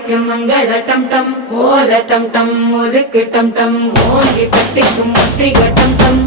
அடிக்கும் மங்கள டம் டம் ஓல டம் டம் முறுக்கு டம் டம் ஓங்கி கட்டிக்கும் முத்திக டம் டம்